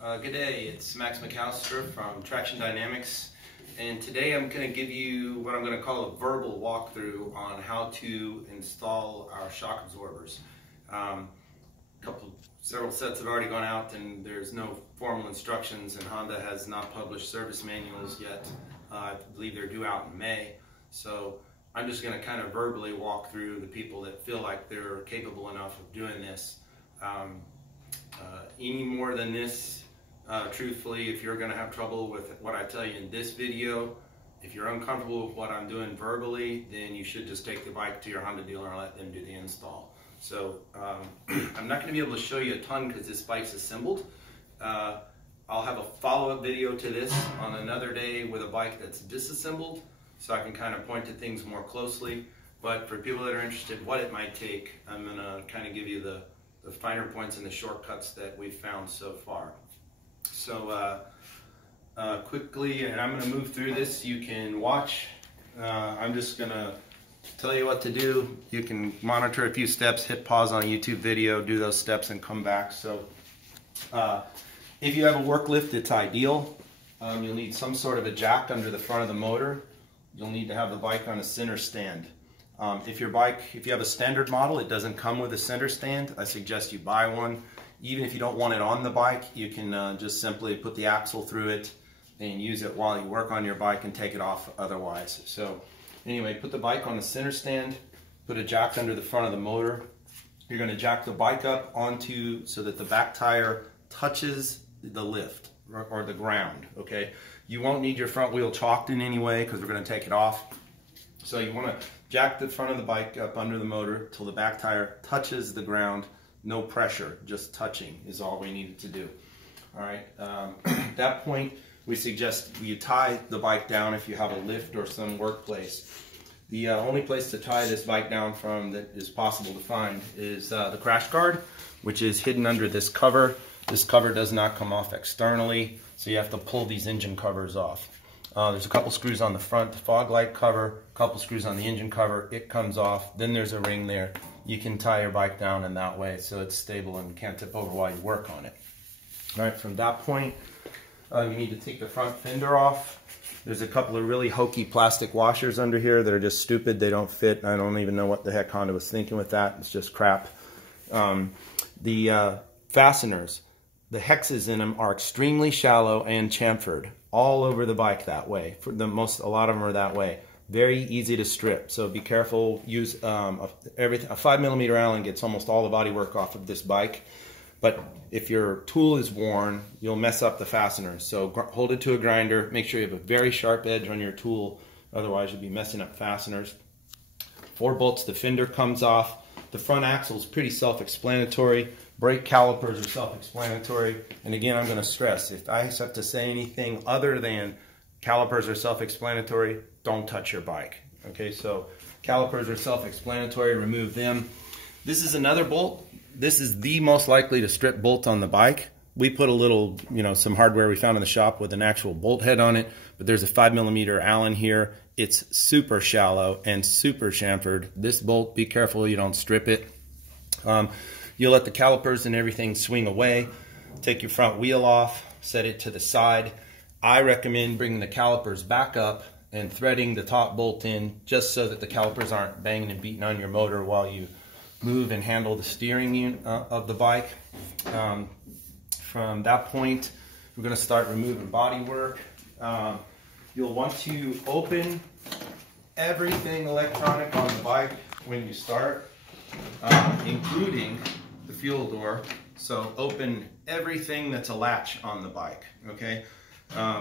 Good day, it's Max McAllister from Traxxion Dynamics, and today I'm going to give you what I'm going to call a verbal walkthrough on how to install our shock absorbers. Several sets have already gone out and there's no formal instructions, and Honda has not published service manuals yet. I believe they're due out in May, so I'm just going to kind of verbally walk through the people that feel like they're capable enough of doing this. Any more than this, truthfully, if you're going to have trouble with what I tell you in this video, if you're uncomfortable with what I'm doing verbally, then you should just take the bike to your Honda dealer and let them do the install. So I'm not going to be able to show you a ton because this bike's assembled. I'll have a follow-up video to this on another day with a bike that's disassembled, so I can kind of point to things more closely. But for people that are interested what it might take, I'm going to kind of give you the finer points and the shortcuts that we've found so far. So quickly, and I'm going to move through this, you can watch. I'm just going to tell you what to do. You can monitor a few steps, hit pause on a YouTube video, do those steps and come back. So if you have a work lift, it's ideal. You'll need some sort of a jack under the front of the motor. You'll need to have the bike on a center stand. If you have a standard model, it doesn't come with a center stand. I suggest you buy one. Even if you don't want it on the bike, you can just simply put the axle through it and use it while you work on your bike and take it off otherwise. So anyway, put the bike on the center stand, put a jack under the front of the motor. You're going to jack the bike up onto so that the back tire touches the lift or the ground, okay? You won't need your front wheel chalked in any way because we're going to take it off. So you want to jack the front of the bike up under the motor till the back tire touches the ground. No pressure, just touching is all we needed to do. All right, at that point, we suggest you tie the bike down if you have a lift or some workplace. The only place to tie this bike down from that is possible to find is the crash guard, which is hidden under this cover. This cover does not come off externally, so you have to pull these engine covers off. There's a couple screws on the front fog light cover, a couple screws on the engine cover, it comes off, then there's a ring there. You can tie your bike down in that way so it's stable and can't tip over while you work on it. All right, from that point, you need to take the front fender off. There's a couple of really hokey plastic washers under here that are just stupid, they don't fit. I don't even know what the heck Honda was thinking with that, it's just crap. The fasteners, the hexes in them are extremely shallow and chamfered all over the bike that way. A lot of them are that way. Very easy to strip, so be careful. Use a 5mm Allen gets almost all the body work off of this bike, but if your tool is worn, you'll mess up the fasteners. So hold it to a grinder, make sure you have a very sharp edge on your tool, otherwise you'll be messing up fasteners. 4 bolts, the fender comes off. The front axle is pretty self-explanatory. Brake calipers are self-explanatory. And again, I'm going to stress, if I have to say anything other than calipers are self-explanatory, don't touch your bike. Okay, so calipers are self-explanatory, remove them. This is another bolt. This is the most likely to strip bolt on the bike. We put a little, some hardware we found in the shop with an actual bolt head on it, but there's a 5mm Allen here. It's super shallow and super chamfered. This bolt, be careful you don't strip it. You'll let the calipers and everything swing away. Take your front wheel off, set it to the side. I recommend bringing the calipers back up and threading the top bolt in just so that the calipers aren't banging and beating on your motor while you move and handle the steering unit of the bike. From that point, we're going to start removing bodywork. You'll want to open everything electronic on the bike when you start, including the fuel door. So open everything that's a latch on the bike, okay?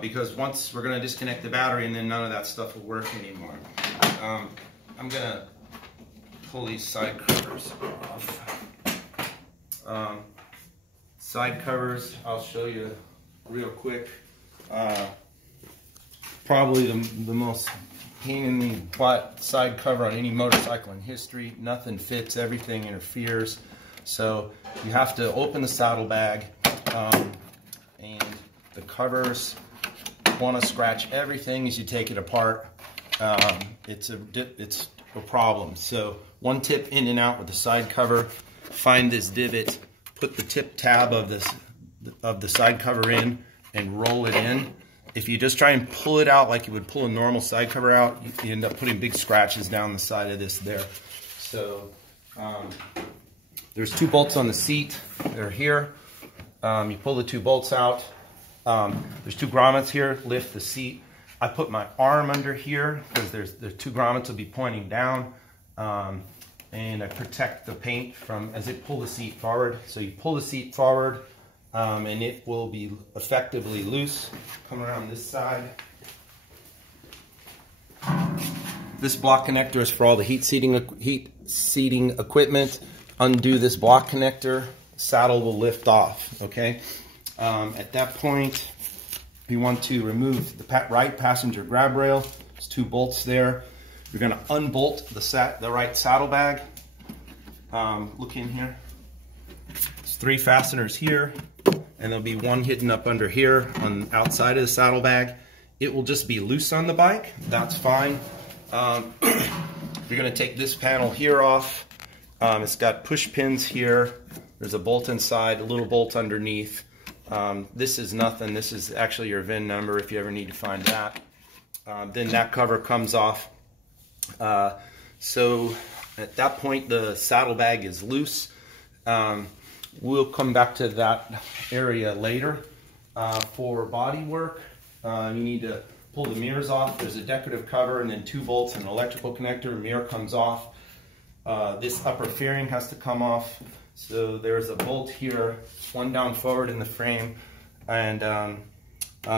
Because once we're going to disconnect the battery and then none of that stuff will work anymore. I'm going to pull these side covers off. Side covers, I'll show you real quick. Probably the most pain in the butt side cover on any motorcycle in history. Nothing fits, everything interferes. So you have to open the saddlebag, and the covers want to scratch everything as you take it apart. It's a problem. So one tip in and out with the side cover, find this divot, put the tip tab of of the side cover in and roll it in. If you just try and pull it out like you would pull a normal side cover out, you end up putting big scratches down the side of this there. So there's 2 bolts on the seat. They're here. You pull the 2 bolts out. There's 2 grommets here. Lift the seat. I put my arm under here because the 2 grommets will be pointing down. And I protect the paint from as it pull the seat forward. So you pull the seat forward and it will be effectively loose. Come around this side. This block connector is for all the heat seating equipment. Undo this block connector, saddle will lift off, okay? At that point, we want to remove the right passenger grab rail. There's 2 bolts there. You're gonna unbolt the right saddlebag. Look in here. There's 3 fasteners here, and there'll be 1 hidden up under here on the outside of the saddlebag. It will just be loose on the bike. That's fine. You're gonna take this panel here off. It's got push pins here. There's a bolt inside, a little bolt underneath. This is nothing. This is actually your VIN number if you ever need to find that. Then that cover comes off. So at that point the saddlebag is loose. We'll come back to that area later. For body work, you need to pull the mirrors off. There's a decorative cover and then 2 bolts and an electrical connector. Mirror comes off. This upper fairing has to come off. So there's a bolt here, 1 down forward in the frame, and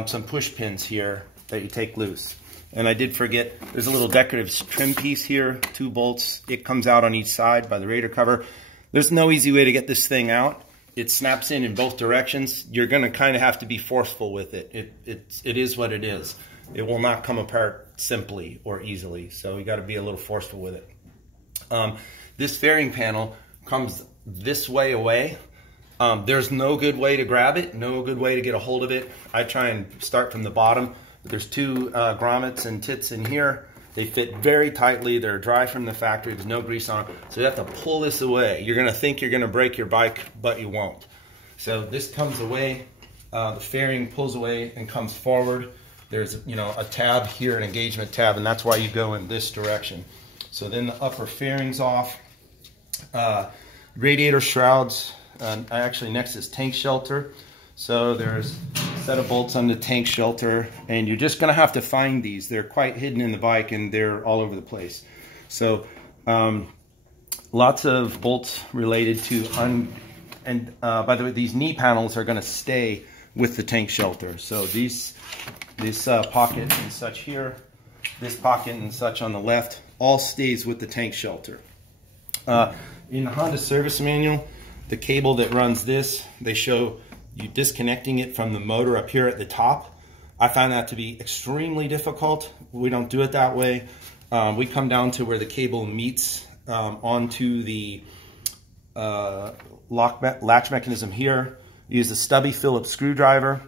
some push pins here that you take loose. And I did forget, there's a little decorative trim piece here, 2 bolts. It comes out on each side by the radiator cover. There's no easy way to get this thing out. It snaps in both directions. You're gonna kind of have to be forceful with it. It is what it is. It will not come apart simply or easily. So you gotta be a little forceful with it. This fairing panel comes this way away. There's no good way to grab it, no good way to get a hold of it. I try and start from the bottom. There's 2 grommets and tits in here. They fit very tightly. They're dry from the factory. There's no grease on them. So you have to pull this away. You're gonna think you're gonna break your bike, but you won't. So this comes away. The fairing pulls away and comes forward. There's a tab here, an engagement tab, and that's why you go in this direction. So then the upper fairing's off. Radiator shrouds. Actually next is tank shelter. So there's a set of bolts on the tank shelter, and you're just gonna have to find these. They're quite hidden in the bike and they're all over the place. So lots of bolts related to, by the way, these knee panels are gonna stay with the tank shelter. So this pocket and such here, this pocket and such on the left, all stays with the tank shelter. In the Honda service manual, the cable that runs this, they show you disconnecting it from the motor up here at the top. I find that to be extremely difficult. We don't do it that way. We come down to where the cable meets onto the latch mechanism here. Use a stubby Phillips screwdriver.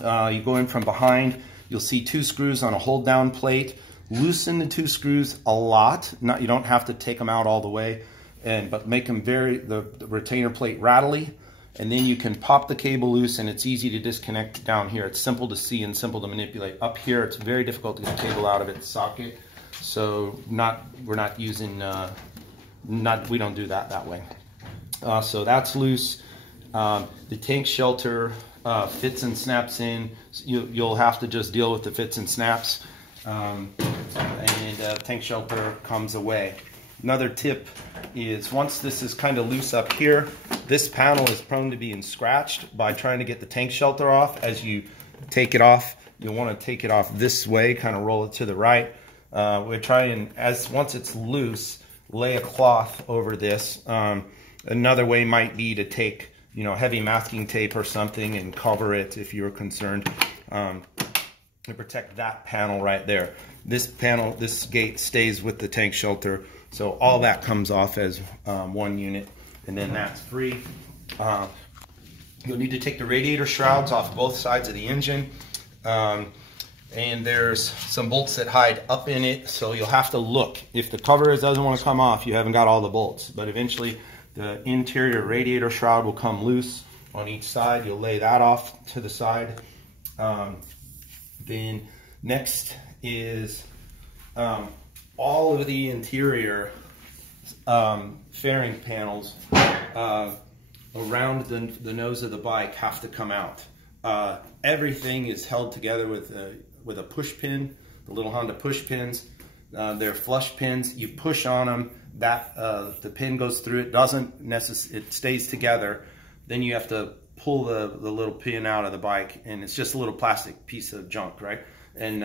You go in from behind. You'll see 2 screws on a hold down plate. Loosen the 2 screws a lot. You don't have to take them out all the way, but make them the retainer plate rattly. And then you can pop the cable loose, and it's easy to disconnect down here. It's simple to see and simple to manipulate. Up here, it's very difficult to get the cable out of its socket. So we're not using, we don't do that way. So that's loose. The tank shelter fits and snaps in. You'll have to just deal with the fits and snaps. Tank shelter comes away. Another tip is once this is kind of loose up here, this panel is prone to being scratched by trying to get the tank shelter off. As you take it off, you'll want to take it off this way, kind of roll it to the right. We try and, once it's loose, lay a cloth over this. Another way might be to take heavy masking tape or something and cover it if you're concerned, to protect that panel right there. This gate stays with the tank shelter, so all that comes off as one unit, and then that's free. You'll need to take the radiator shrouds off both sides of the engine, and there's some bolts that hide up in it, so you'll have to look. If the cover doesn't want to come off, you haven't got all the bolts, but eventually the interior radiator shroud will come loose. on each side. You'll lay that off to the side. Then next is all of the interior fairing panels around the nose of the bike have to come out. Everything is held together with a push pin, the little Honda push pins. They're flush pins. You push on them, the pin goes through. It stays together. Then you have to pull the little pin out of the bike, and it's just a little plastic piece of junk, right? And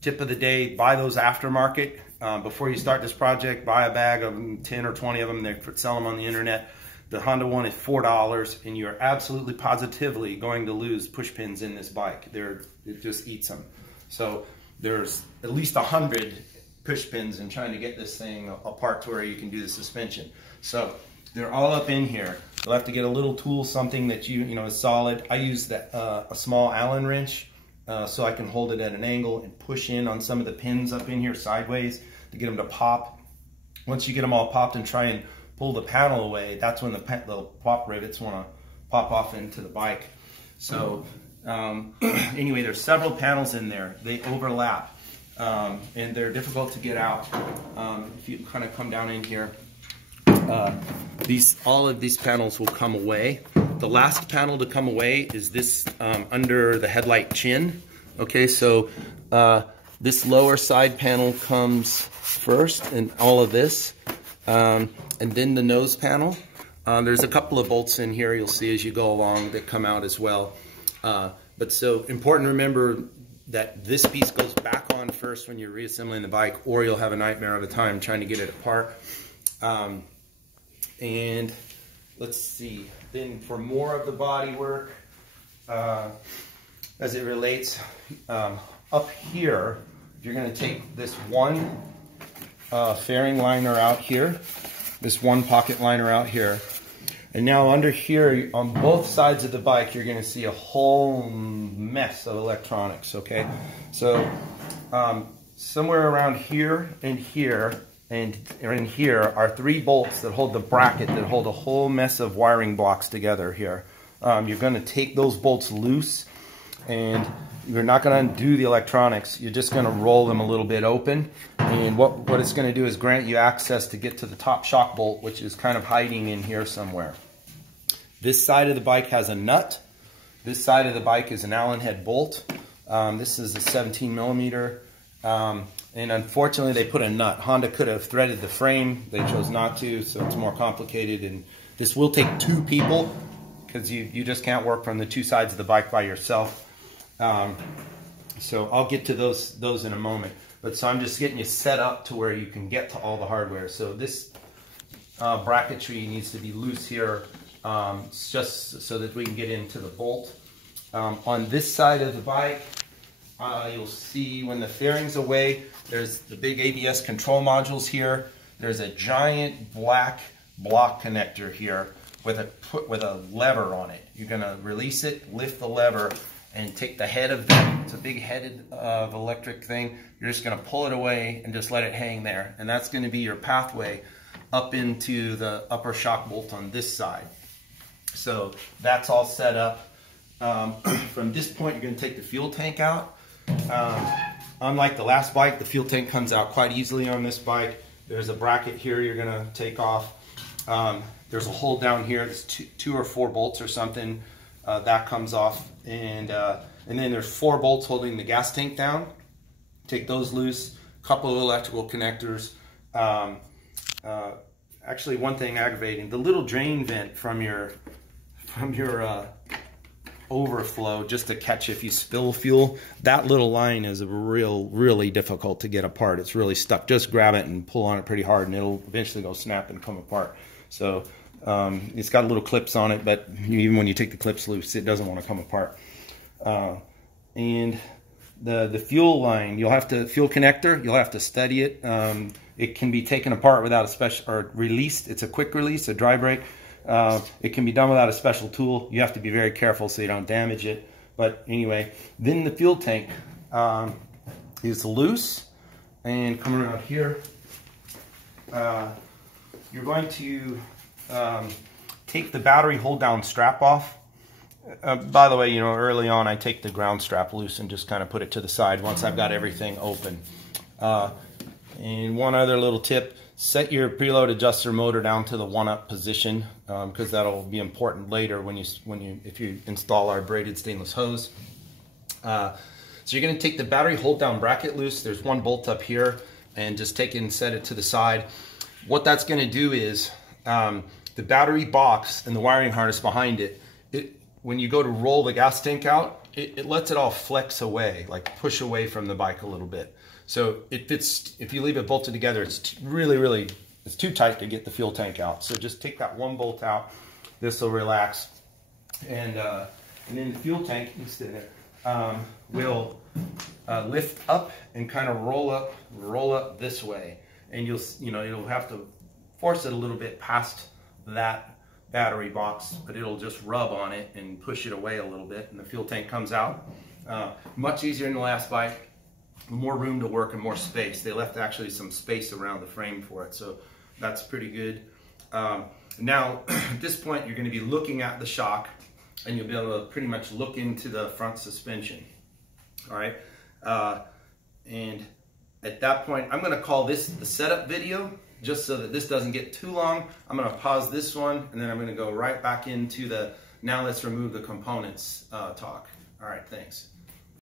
tip of the day, buy those aftermarket. Before you start this project, buy a bag of 10 or 20 of them. They sell them on the internet. The Honda one is $4, and you're absolutely positively going to lose push pins in this bike. It just eats them. So there's at least 100 push pins in trying to get this thing apart to where you can do the suspension. So they're all up in here. You'll have to get a little tool, something that you know is solid. I use a small Allen wrench so I can hold it at an angle and push in on some of the pins up in here sideways to get them to pop. Once you get them all popped and try and pull the panel away, that's when the pop rivets want to pop off into the bike. So anyway, there's several panels in there. They overlap and they're difficult to get out. If you kind of come down in here, all of these panels will come away. The last panel to come away is this under the headlight chin. Okay, so this lower side panel comes first, and all of this, and then the nose panel. There's a couple of bolts in here you'll see as you go along that come out as well. But so important to remember that this piece goes back on first when you're reassembling the bike, or you'll have a nightmare of a time trying to get it apart. And let's see, then for more of the body work, as it relates up here, you're going to take this one fairing liner out here, this one pocket liner out here, and now under here on both sides of the bike you're going to see a whole mess of electronics. Okay, so somewhere around here and here and in here are 3 bolts that hold the bracket that hold a whole mess of wiring blocks together here. You're going to take those bolts loose, and you're not going to undo the electronics. You're just going to roll them a little bit open, and what it's going to do is grant you access to get to the top shock bolt, which is kind of hiding in here somewhere. This side of the bike has a nut. This side of the bike is an Allen head bolt. This is a 17 millimeter. And unfortunately they put a nut. Honda could have threaded the frame. They chose not to, so it's more complicated. And this will take 2 people, because you just can't work from the 2 sides of the bike by yourself. So I'll get to those in a moment. But so I'm just getting you set up to where you can get to all the hardware. So this bracketry needs to be loose here, just so that we can get into the bolt. On this side of the bike, you'll see when the fairing's away, there's the big ABS control modules here. There's a giant black block connector here with a lever on it. You're going to release it, lift the lever, and take the head of that. It's a big headed electric thing. You're just going to pull it away and just let it hang there. And that's going to be your pathway up into the upper shock bolt on this side. So that's all set up. From this point, you're going to take the fuel tank out. Unlike the last bike, the fuel tank comes out quite easily on this bike. There's a bracket here you're going to take off. There's a hole down here. There's 2 or 4 bolts or something. That comes off. And then there's 4 bolts holding the gas tank down. Take those loose. A couple of electrical connectors. Actually, one thing aggravating, the little drain vent from your overflow, just to catch if you spill fuel, that little line is really difficult to get apart. It's really stuck. Just grab it and pull on it pretty hard, and it'll eventually go snap and come apart. So it's got little clips on it, but even when you take the clips loose, it doesn't want to come apart. And the fuel line, fuel connector, you'll have to study it. It can be taken apart without a special, or released. It's a quick release, a dry brake. It can be done without a special tool. You have to be very careful so you don't damage it. But anyway, then the fuel tank is loose, and coming around here, you're going to take the battery hold down strap off. By the way, you know, early on I take the ground strap loose and just kind of put it to the side once I've got everything open. And one other little tip, set your preload adjuster motor down to the 1-up position, because that'll be important later if you install our braided stainless hose. So you're going to take the battery hold down bracket loose. There's one bolt up here, and just take it and set it to the side. What that's going to do is the battery box and the wiring harness behind it, when you go to roll the gas tank out, it lets it all flex away, like push away from the bike a little bit. So if you leave it bolted together, it's really, it's too tight to get the fuel tank out. So just take that one bolt out. This will relax. And then the fuel tank will lift up and kind of roll up this way. And you'll have to force it a little bit past that battery box, but it'll just rub on it and push it away a little bit, and the fuel tank comes out. Much easier than the last bike. More room to work and more space. They left actually some space around the frame for it, so that's pretty good. Now, at this point, you're going to be looking at the shock, and you'll be able to pretty much look into the front suspension. All right, and at that point, I'm going to call this the setup video, just so that this doesn't get too long. I'm going to pause this one, and then I'm going to go right back into the now let's remove the components talk. All right, thanks.